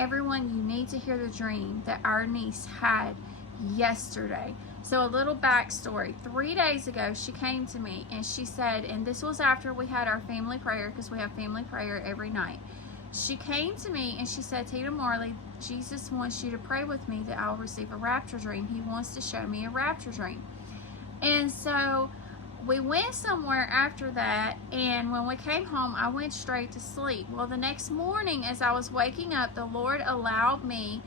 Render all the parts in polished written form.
Everyone, you need to hear the dream that our niece had yesterday. So a little backstory. 3 days ago, she came to me and she said, and this was after we had our family prayer, because we have family prayer every night. She came to me and she said, Tita Marley, Jesus wants you to pray with me that I'll receive a rapture dream. He wants to show me a rapture dream. And so we went somewhere after that, and when we came home, I went straight to sleep. Well, the next morning as I was waking up, the Lord allowed me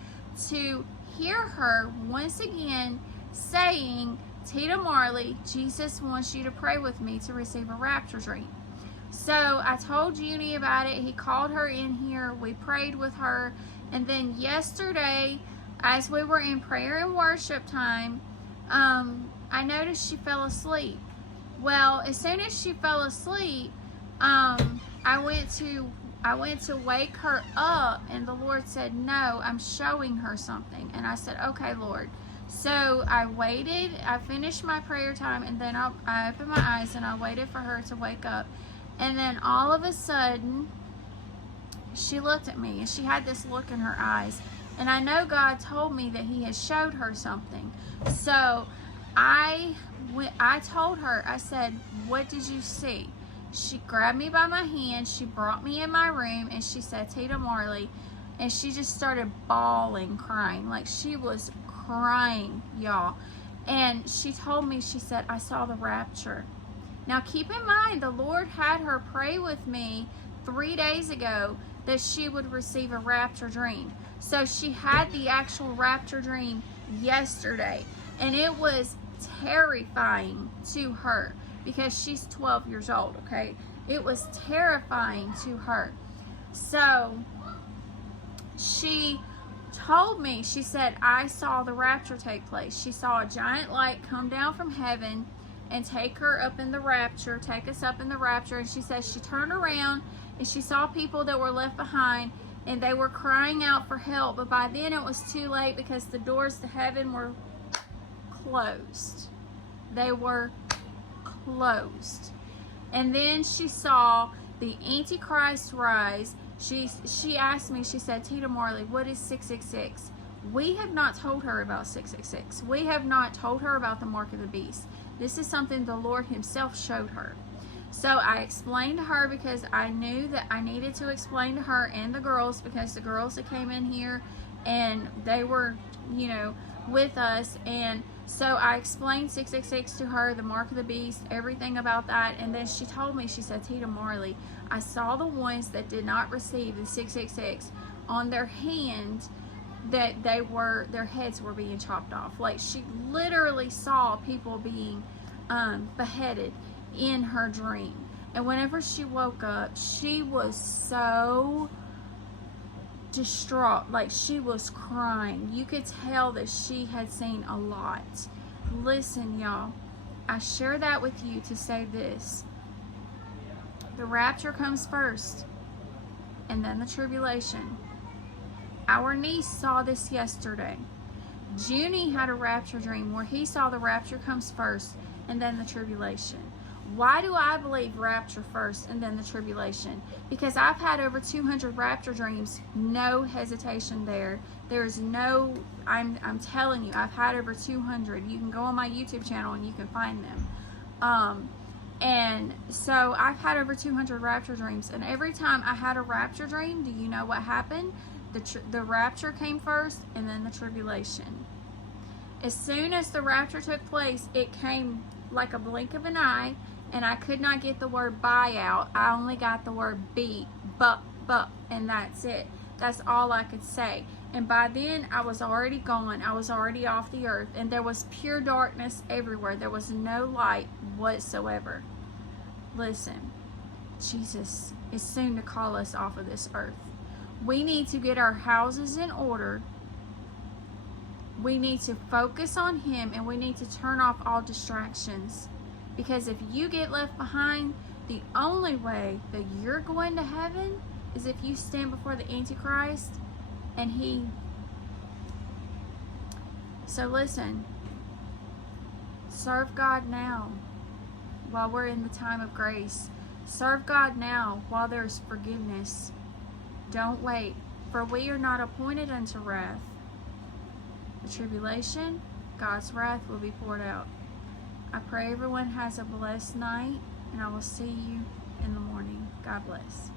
to hear her once again saying, Tita Marley, Jesus wants you to pray with me to receive a rapture dream. So I told Junie about it. He called her in here. We prayed with her. And then yesterday, as we were in prayer and worship time, I noticed she fell asleep. Well, as soon as she fell asleep, I went to wake her up, and the Lord said, no, I'm showing her something. And I said, okay, Lord. So I waited. I finished my prayer time, and then I opened my eyes, and I waited for her to wake up. And then all of a sudden, she looked at me, and she had this look in her eyes. And I know God told me that He has showed her something. So I told her, I said, what did you see? She grabbed me by my hand, she brought me in my room, and she said, Tita Marley, and she just started bawling, crying. Like, she was crying, y'all. And she told me, she said, I saw the rapture. Now, keep in mind, the Lord had her pray with me 3 days ago that she would receive a rapture dream. So she had the actual rapture dream yesterday, and it was terrifying to her because she's 12 years old, okay? It was terrifying to her. So she told me, she said, I saw the rapture take place. She saw a giant light come down from heaven and take her up in the rapture, take us up in the rapture. And she says she turned around and she saw people that were left behind, and they were crying out for help. But by then it was too late because the doors to heaven were closed. They were closed. And then she saw the Antichrist rise. She asked me, she said, Tita Marley, what is 666? We have not told her about 666. We have not told her about the mark of the beast. This is something the Lord Himself showed her. So I explained to her because I knew that I needed to explain to her and the girls, because the girls that came in here and they were, you know, with us. And so I explained 666 to her, the mark of the beast, everything about that. And then she told me, she said, Tita Marley, I saw the ones that did not receive the 666 on their hand, that their heads were being chopped off. Like, she literally saw people being beheaded in her dream. And whenever she woke up, she was so distraught. Like, she was crying. You could tell that she had seen a lot. Listen, y'all, I share that with you to say this: the rapture comes first, and then the tribulation. Our niece saw this yesterday. Junie had a rapture dream where he saw the rapture comes first and then the tribulation. Why do I believe rapture first and then the tribulation? Because I've had over 200 rapture dreams, no hesitation there. There's no, I'm telling you, I've had over 200. You can go on my YouTube channel and you can find them. And so I've had over 200 rapture dreams, and every time I had a rapture dream, do you know what happened? The rapture came first and then the tribulation. As soon as the rapture took place, it came like a blink of an eye, and I could not get the word bye out. I only got the word be, but, and that's it. That's all I could say. And by then, I was already gone. I was already off the earth, and there was pure darkness everywhere. There was no light whatsoever. Listen, Jesus is soon to call us off of this earth. We need to get our houses in order. We need to focus on Him, and we need to turn off all distractions. Because if you get left behind, the only way that you're going to heaven is if you stand before the Antichrist and he. So listen, serve God now while we're in the time of grace. Serve God now while there's forgiveness. Don't wait. For we are not appointed unto wrath. The tribulation, God's wrath will be poured out. I pray everyone has a blessed night, and I will see you in the morning. God bless.